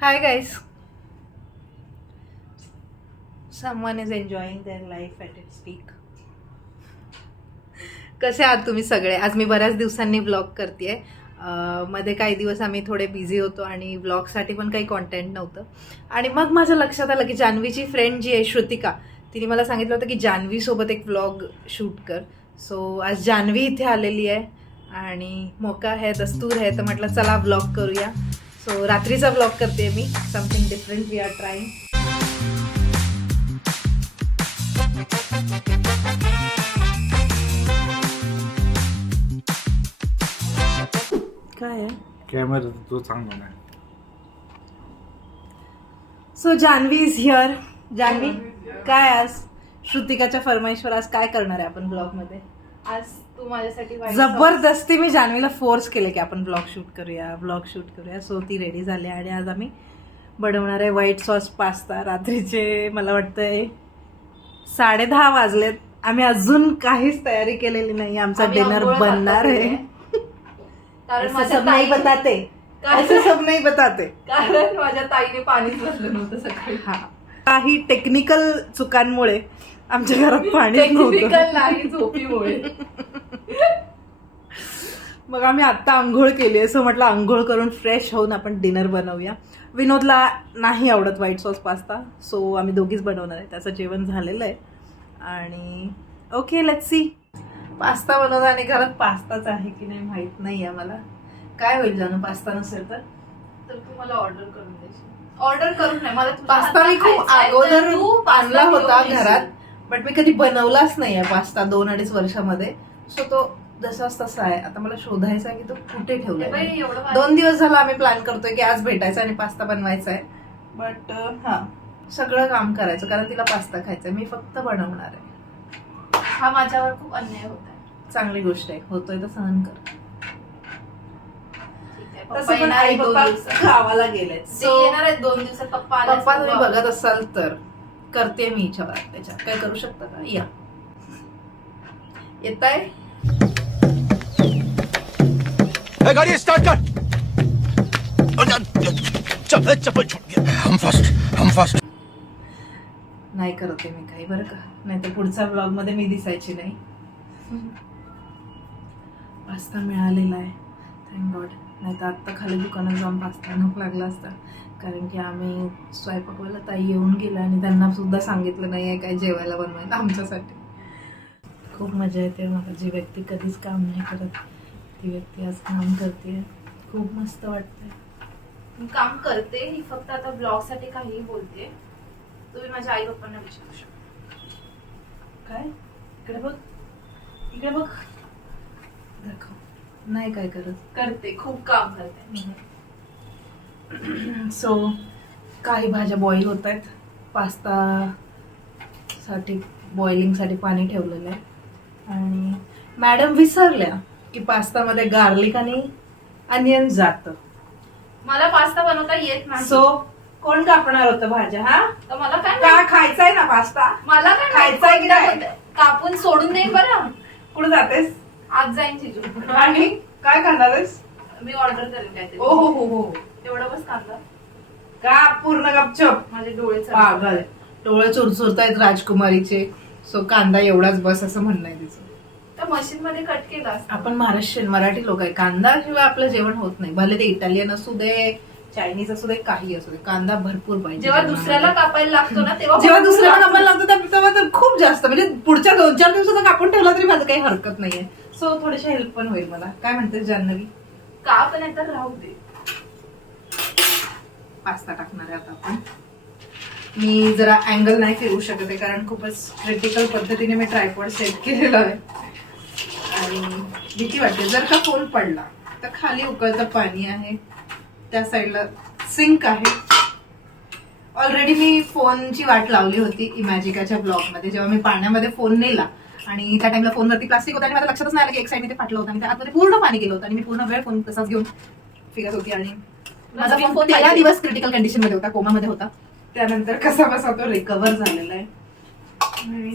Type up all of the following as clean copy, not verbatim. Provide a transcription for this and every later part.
Hi guys. Someone is enjoying their life at its peak. कसे आहात तुम्ही सगळे? आज मी बऱ्याच दिवसांनी व्लॉग करतेय. मध्ये काही दिवस आम्ही थोडे बिझी होतो आणि व्लॉगसाठी पण काही कॉन्टेंट नव्हतं. आणि मग माझ्या लक्षात आलं की जान्हवीची फ्रेंड जी आहे श्रुतिका, तिने मला सांगितलं होतं की जान्हवीसोबत एक व्लॉग शूट कर. सो आज जान्हवी इथे आलेली आहे आणि मोका है, दस्तूर है, तर म्हटलं चला व्लॉग करूया. सो रात्रीचा व्लॉग करते मी. Something different we are trying. काय आहे कॅमेरा तो चांगला नाही. So Janhvi is here. Janhvi, काय आज श्रुतिकाच्या फरमाईशवर आज काय करणार आहे आपण ब्लॉग मध्ये? आज तू माझ्यासाठी जबरदस्ती मी जान्हवीला फोर्स केले की आपण ब्लॉग शूट करूया. सो ती रेडी झाली आणि आज आम्ही बनवणार आहे व्हाईट सॉस पास्ता. रात्रीचे मला वाटतंय 10:30 वाजलेत. आम्ही अजून काहीच तयारी केलेली नाही. आमचा डिनर बनणार आहे. कारण सब नाही बताते, ऐसे सब नाही बताते. कारण माझ्या ताईने पाणीच भरलं नव्हतं सकाळी. हा, काही टेक्निकल चुकांमुळे आमच्या घरात पाणी नव्हतं. टेक्निकल नाही, झोपीमुळे. मग आम्ही आत्ता आंघोळ केली आहे. सो म्हटलं आंघोळ करून फ्रेश होऊन आपण डिनर बनवूया. विनोदला नाही आवडत व्हाईट सॉस पास्ता, सो आम्ही दोघीच बनवणार आहे. त्याचं जेवण झालेलं आहे आणि ओके, लेट्स सी. पास्ता बनवला आणि घरात पास्ताच आहे की नाही माहित नाही आहे मला. काय होईल जाणं पास्ता नसेल तर तू मला ऑर्डर करून देशील? ऑर्डर करून नाही, मला पास्ता मी खूप अगोदर आणला होता घरात, बट मी कधी बनवलाच नाही आहे पास्ता 2-2.5 वर्षामध्ये. सो तो जसाच तसा आहे. आता मला शोधायचा आहे की तो कुठे ठेवलाय. 2 दिवस झाला आम्ही प्लॅन करतोय की आज भेटायचा आणि पास्ता बनवायचा आहे. बट हा, सगळं काम करायचं कारण तिला पास्ता खायचा आहे. मी फक्त बनवणार आहे. हा माझ्यावर खूप अन्याय होत आहे. चांगली गोष्ट आहे, होतोय तर सहन कर. पप्पा येणार आहेत 2 दिवसात. गावाला गेले. ते येणार आहेत 2 दिवसात. पप्पा तुम्ही बघत असाल तर करते मी हिच्यावर त्याच्यात काय करू शकता का? या येत आहे. गाड़ी स्टार्ट कर. चप्पल छोड़ गया. हम फास्ट. नाही करते मी काही, बरं का? नाहीतर पुढच्या ब्लॉग मध्ये मी दिसायची नाही. पास्ता मिळालेला आहे, थँक गॉड. नाही तर आत्ता खाली दुकानात जाऊन पास्ता नको लागला असता. कारण की आम्ही स्वयंपाकवाला ताई येऊन गेला आणि त्यांना सुद्धा सांगितलं नाही आहे काय जेवायला बनवायला आमच्यासाठी. खूप मजा येते मला. जी व्यक्ती कधीच काम नाही करत ती व्यक्ती आज काम करते. खूप मस्त वाटतंय. मी काम करते, ही फक्त आता ब्लॉग साठी काहीही बोलते. तुम्ही माझ्या आई बाप्पांना विचारू शकता. काय? इकडे बघ, इकडे बघ. दाखव. नाही काय करत. करते, खूप काम करते. सो काही भाज्या बॉईल होत आहेत. पास्ता साठी बॉइलिंगसाठी पाणी ठेवलेलं आहे आणि मॅडम विसरल्या की पास्तामध्ये गार्लिक आणि अनियन जातं. मला पास्ता बनवता येत नाही. सो कोण कापणार होतं भाज्या? हा, तर मला काय का खायचाय ना पास्ता? मला काय खायचाय की नाही? कापून सोडून दे बरं. कुठे जातेस? आज जाईन तिथून. आणि काय खाणार आहेस? मी ऑर्डर करेन काहीतरी. ओ हो हो. एवढं बस कांदा. का पूर्ण गपचप? माझे डोळे पागल. डोळे चुरचुरतायत राजकुमारीचे. सो कांदा एवढाच बस असं म्हणणं आहे तिचं. तर मशीन मध्ये कट केला असता. आपण महाराष्ट्रीयन मराठी लोक आहे. कांदा शिवाय आपलं जेवण होत नाही. भले ते इटालियन असू दे, चायनीज असू दे, काही असू दे, कांदा भरपूर पाहिजे. जेव्हा दुसऱ्याला कापायला लागतो ना जेव्हा दुसऱ्याला कापायला लागतो तेव्हा तर खूप जास्त, म्हणजे पुढच्या 2-4 दिवसाचा कापून ठेवला तरी माझं काही हरकत नाहीये. सो थोडीशी हेल्प पण होईल मला. काय म्हणतेस जान्हवी? काप नाही तर राहू दे. पास्ता टाकणार आहे आता आपण. मी जरा अँगल नाही फिरू शकत आहे कारण खूपच क्रिटिकल पद्धतीने मी ट्रायपॉड सेट केलेला आहे आणि भीती वाटते जर का फोन पडला तर. खाली उकळतं पाणी आहे, त्या साईडला सिंक आहे. ऑलरेडी मी फोनची वाट लावली होती इमॅजिकाच्या ब्लॉगमध्ये. जेव्हा मी पाण्यामध्ये फोन नेला आणि त्या टाइमला फोनवरती प्लास्टिक होतं आणि माझ्या लक्षातच नाही आलं की एक साईडने ते फाटलं होतं आणि त्या आतमध्ये पूर्ण पाणी गेलं होतं आणि मी पूर्ण वेळ फोन तसाच घेऊन फिरत होती आणि माझा फोन 13 दिवस क्रिटिकल कंडिशन मध्ये होता, कोमामध्ये होता. त्यानंतर कसा बसा तो रिकव्हर झालेला आहे.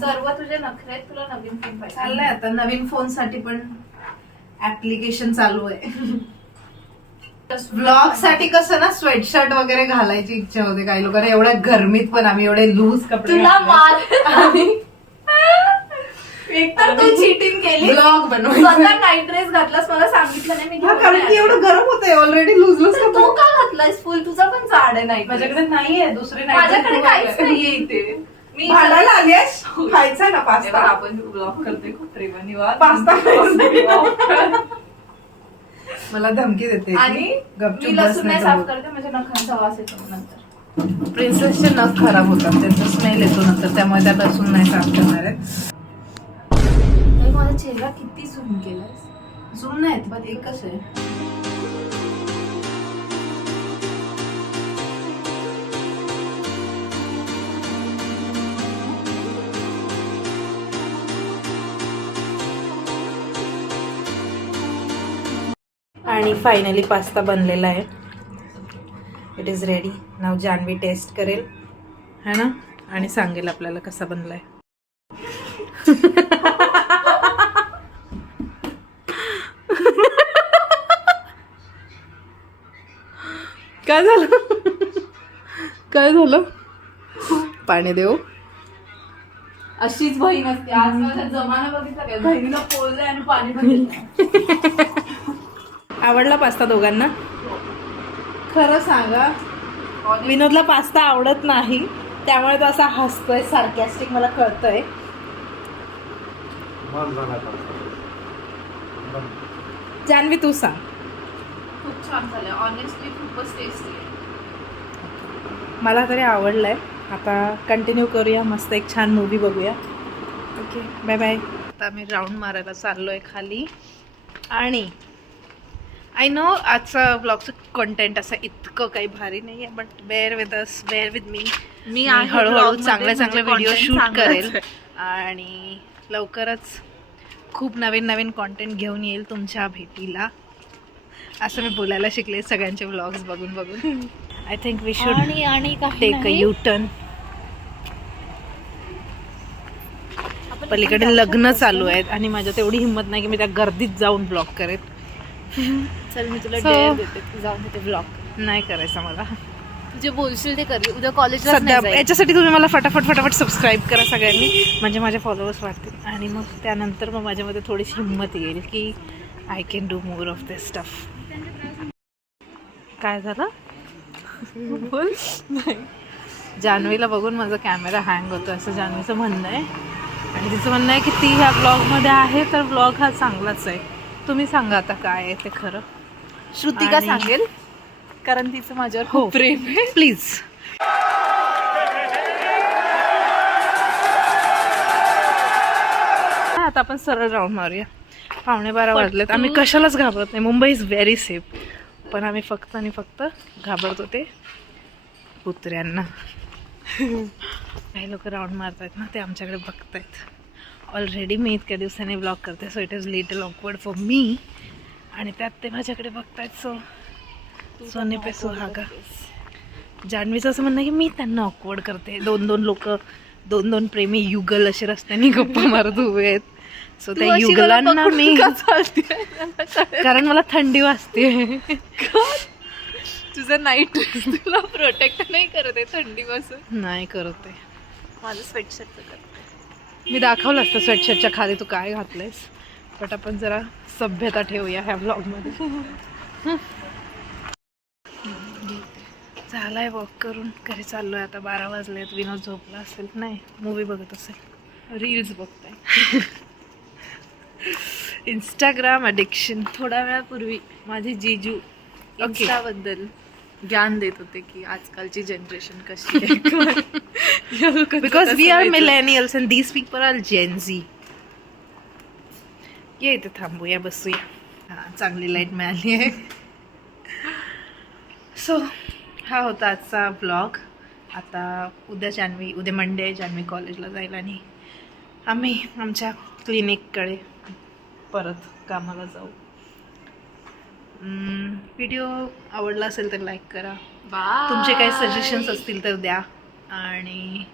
सर्व तुझे नखरे आहेत, तुला नवीन फोन पाहिजे. चाललंय आता नवीन फोन साठी पण ऍप्लिकेशन चालू आहे. ब्लॉग साठी कसं ना स्वेटशर्ट वगैरे घालायची इच्छा होते काही लोकांना. एवढ्या गरमीत पण आम्ही एवढे लूज कपडे तुला घातले. मार एकतर तू चिटिंग केली, ब्लॉग बनवायचं स्वतः नाईट ड्रेस घातलास, मला सांगितलं नाही. मी हा, कारण की एवढं गरम होतंय ऑलरेडी लूज लूज तर तू का घातलायस फुल? तुझा पण जाड आहे नाही माझ्याकडे नाहीये दुसरे माझ्याकडे काहीच नाहीये इथे. मी भांडायला आलीस खायचा ना पास्ता. आपण ब्लॉग करते खूप प्रेमाने पास्ता मला धमकी देते आणि गपचूप मी बस लसूण नाही नाही साफ तर करते, माझ्या नखांचा वास येतो नंतर. प्रिन्सेसचे नख खराब होतात, त्यांचा स्मेल येतो नंतर, त्यामुळे त्या लसूण नाही साफ करणार आहेत. माझा चेहरा किती झूम केलास? झूम नाहीत पण एकच आहे. आणि फायनली पास्ता बनलेला आहे. It is ready. नाव जान्हवी टेस्ट करेल है ना आणि सांगेल आपल्याला कसा बनलाय. काय झालं? काय झालं? पाणी देऊ? अशीच बहीण असते. आज माझा जमाना बघितला काय, बहिणीला पोळलंय आणि पाणी बघितलं. आवडला पास्ता दोघांना? खरं सांगा, विनोदला पास्ता आवडत नाही त्यामुळे तो असा हसतोय सार्कॅस्टिक, मला कळतंय. मन झाला जान्हवी तू सांग. खूप छान झालं, ऑनेस्टली खूपच टेस्टी आहे. मला तरी आवडलंय. आता कंटिन्यू करूया, मस्त एक छान मूवी बघूया. Okay bye bye. आता आम्ही राऊंड मारायला चाललोय खाली. आणि आय नो आजचा ब्लॉगचं कंटेंट असं इतकं काही भारी नाही आहे, but bear with us, bear with me हळूहळू चांगले चांगले व्हिडिओ शूट करेल आणि लवकरच खूप नवीन नवीन कॉन्टेंट घेऊन येईल तुमच्या भेटीला. असं मी बोलायला शिकले सगळ्यांचे व्लॉग्स बघून बघून. I think we should take a U turn. पलीकडे लग्न चालू आहेत आणि माझ्या तेवढी हिंमत नाही की मी त्या गर्दीत जाऊन ब्लॉग करेन. चल मी तुला So- डेअर देते, जाऊन तिथे ब्लॉग नाही करायचं मला. तुझे बोलशील ते कर. उद्या कॉलेजला सध्या याच्यासाठी तुम्ही मला फटाफट सबस्क्राईब करा सगळ्यांनी, म्हणजे माझे फॉलोअर्स वाढतील आणि मग त्यानंतर मग माझ्यामध्ये थोडीशी हिंमत येईल की I can do more of this stuff. काय झालं? बोल. जान्हवीला बघून माझा कॅमेरा हँग होतो असं जान्हवीचं म्हणणं आहे आणि तिचं म्हणणं आहे की ती ह्या ब्लॉगमध्ये आहे तर ब्लॉग हा चांगलाच आहे. तुम्ही सांगा आता काय आहे ते खरं. श्रुतिका आणि- सांगेल, कारण तिचं माझ्यावर हो खूप प्रेम आहे. प्लीज. आता आपण सरळ राऊंड मारूया. 11:15 वाजलेत. आम्ही कशालाच घाबरत नाही. Mumbai is very safe. पण आम्ही फक्त आणि फक्त घाबरतो ते कुत्र्यांना. काही लोक राऊंड मारतायत ना, ते आमच्याकडे बघतायत. ऑलरेडी मी इतक्या दिवसांनी ब्लॉग करते, so it is little awkward for me. आणि त्यात ते माझ्याकडे बघतायत. सो सोने पे सुहागा. जान्हवीचं असं म्हणणं आहे की मी त्यांना ऑकवर्ड करते. दोन लोक, दोन प्रेमी युगल असे रस्त्याने गप्पा मारत उभे आहेत. सो त्या युगलांना मी, कारण मला थंडी वाजते. तुझं नाईट ड्रेस तुला प्रोटेक्ट नाही करत आहे थंडीपासून. नाही करत आहे. माझं स्वेटशर्ट कर. मी दाखवलं असतं स्वेटशर्टच्या खाली तू काय घातलंयस. बट आपण जरा सभ्यता ठेवूया ह्या ब्लॉगमध्ये. झालाय वॉक करून घरी चाललोय आता. 12 वाजलेत. विनोद झोपला असेल, नाही मूवी बघत असेल, रील्स बघताय. Instagram addiction. थोड्या वेळापूर्वी माझे जीजू इंस्टाबद्दल ज्ञान देत होते की आजकालची जनरेशन कशी आहे. Because we are millennials and these people are Gen Z. ये इथे थांबूया, बसूया. हां, चांगली लाईट मिळाली आहे. सो हा होता आजचा ब्लॉग. आता उद्या मंडे आहे. जान्हवी कॉलेजला जाईल आणि आम्ही आमच्या क्लिनिककडे परत कामाला जाऊ. व्हिडिओ आवडला असेल तर लाईक करा. तुमचे काही सजेशन्स असतील तर द्या आणि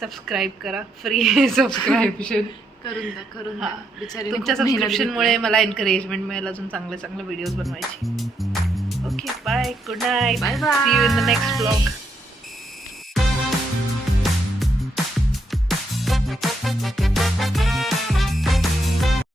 सबस्क्राईब करा. फ्री सबस्क्रिप्शन करून द्या. बिचारी तुमच्या सबस्क्रिप्शनमुळे मला एनकरेजमेंट मिळेल अजून चांगले व्हिडिओज बनवायची. Okay. Okay bye good night Bye bye. See you in the next blog